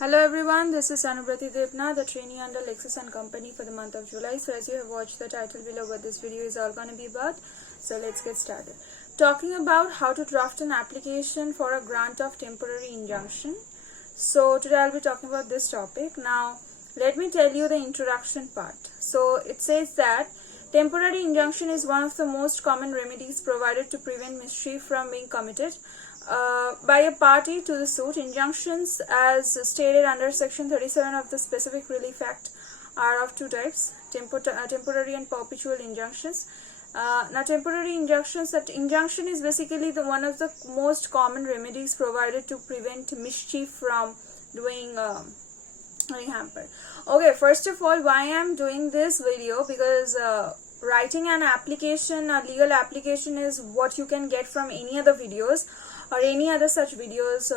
Hello everyone, this is Anubrati Debnath, the trainee under LEXIS and Company for the month of July. So as you have watched the title below, what this video is all going to be about. So let's get started. Talking about how to draft an application for a grant of temporary injunction. So today I'll be talking about this topic. Now let me tell you the introduction part. So it says that temporary injunction is one of the most common remedies provided to prevent mischief from being committed by a party to the suit. Injunctions, as stated under Section 37 of the Specific Relief Act, are of two types: temporary and perpetual injunctions. Now, temporary injunctions. That injunction is basically one of the most common remedies provided to prevent mischief from doing hampered. Okay, first of all, why I am doing this video, because writing an application, a legal application, is what you can get from any other videos or any other such videos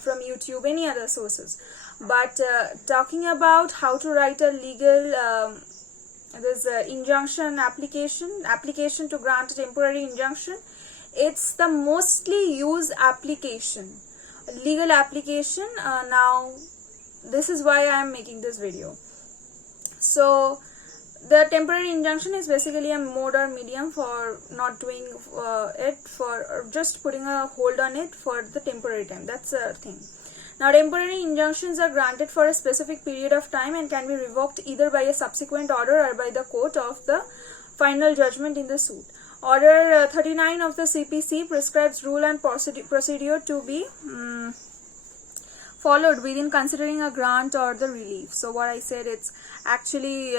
from YouTube, any other sources. But talking about how to write a legal injunction application to grant a temporary injunction, it's the mostly used application, legal application. Now this is why I am making this video. So the temporary injunction is basically a mode or medium for not doing it, for just putting a hold on it for the temporary time. That's a thing. Now, temporary injunctions are granted for a specific period of time and can be revoked either by a subsequent order or by the court of the final judgment in the suit. Order 39 of the CPC prescribes rule and procedure to be followed within considering a grant or the relief. So what I said, it's actually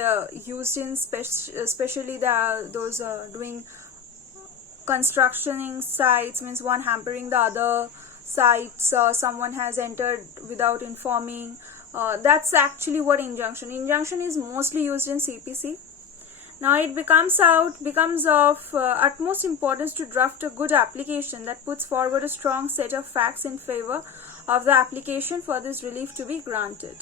used in especially those doing constructing sites, means one hampering the other sites, someone has entered without informing. That's actually what injunction is mostly used in CPC. Now it becomes of utmost importance to draft a good application that puts forward a strong set of facts in favor of the application for this relief to be granted.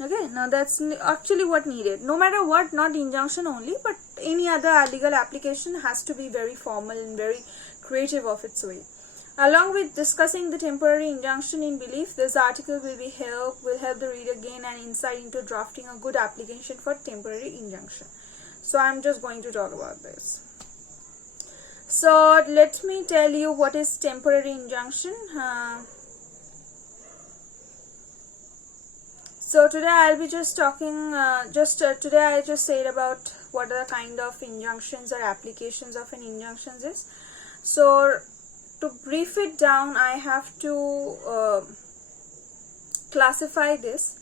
Okay, now that's actually what needed. No matter what, not injunction only, but any other legal application has to be very formal and very creative of its way. Along with discussing the temporary injunction in belief, this article will help the reader gain an insight into drafting a good application for temporary injunction. So I'm just going to talk about this. So let me tell you what is temporary injunction. So today I'll be just talking, today I just said about what are the kind of injunctions or applications of an injunction is. So to brief it down, I have to classify this.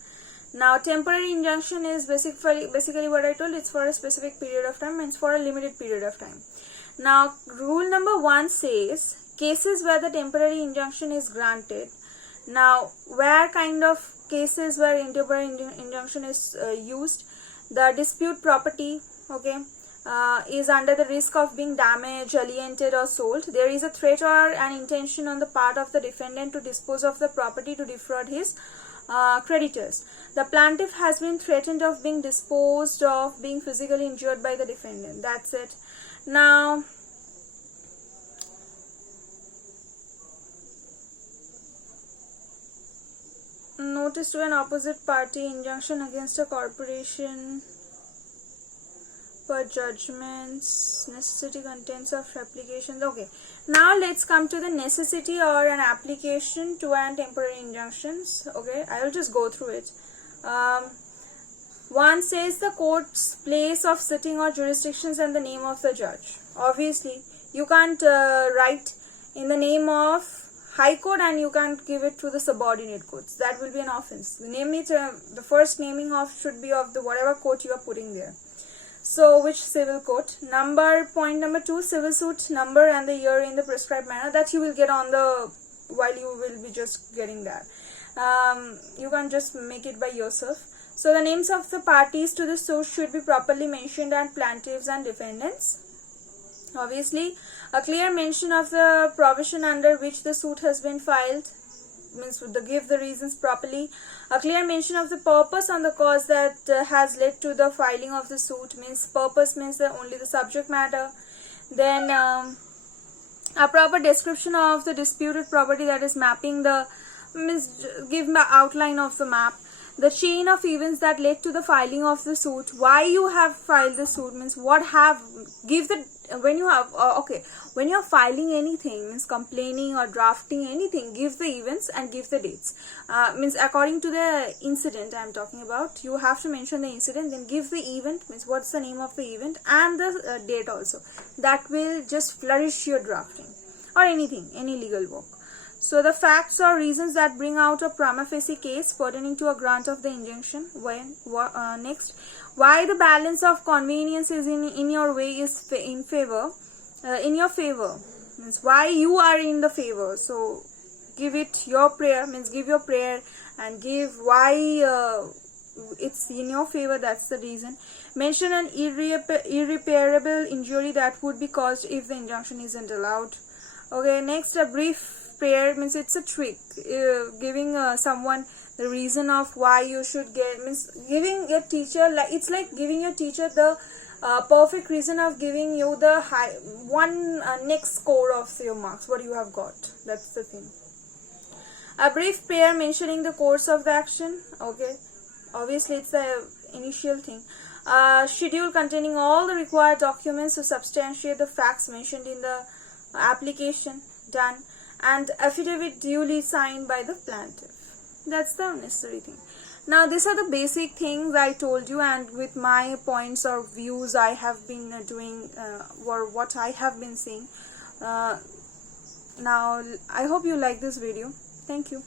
Now, temporary injunction is basically what I told, it's for a specific period of time, it's for a limited period of time. Now, rule number 1 says cases where the temporary injunction is granted. Now, where kind of cases where temporary injunction is used? The dispute property, okay, is under the risk of being damaged, alienated or sold. There is a threat or an intention on the part of the defendant to dispose of the property to defraud his creditors. The plaintiff has been threatened of being disposed of, being physically injured by the defendant. That's it. Now, notice to an opposite party, injunction against a corporation per judgments, necessity, contents of applications. Okay, now let's come to the necessity or an application to an temporary injunctions. Okay, I will just go through it. One says the court's place of sitting or jurisdictions and the name of the judge. Obviously, you can't write in the name of High Court and you can't give it to the subordinate courts. That will be an offense. The name it, the first naming of should be of the whatever court you are putting there. So, which civil court? Point number 2, civil suit number and the year in the prescribed manner. That you will get on the, while you will be just getting that. You can just make it by yourself. So, the names of the parties to the suit should be properly mentioned, and plaintiffs and defendants. Obviously, a clear mention of the provision under which the suit has been filed, means give the reasons properly. A clear mention of the purpose and the cause that has led to the filing of the suit, means purpose means only the subject matter. Then a proper description of the disputed property, that is mapping the means give the outline of the map, the chain of events that led to the filing of the suit, why you have filed the suit, means what have, give the, when you have when you're filing anything, means complaining or drafting anything, give the events and give the dates. Means according to the incident I am talking about, you have to mention the incident, then give the event, means what's the name of the event, and the date also. That will just flourish your drafting or anything, any legal work. So the facts or reasons that bring out a prima facie case pertaining to a grant of the injunction. Next, why the balance of convenience is in your way is in your favor, means why you are in the favor. So give it your prayer, means give your prayer and give why it's in your favor, that's the reason. Mention an irreparable injury that would be caused if the injunction isn't allowed. Okay, next, a brief prayer, means it's a trick, giving someone the reason of why you should get, means giving your teacher, like it's like giving your teacher the perfect reason of giving you the next score of your marks, what you have got. That's the thing. A brief prayer mentioning the course of the action. Okay, obviously it's the initial thing. Schedule containing all the required documents to substantiate the facts mentioned in the application. Done. And affidavit duly signed by the plaintiff. That's the necessary thing. Now these are the basic things I told you, and with my points or views I have been doing or what I have been saying. Now I hope you like this video. Thank you.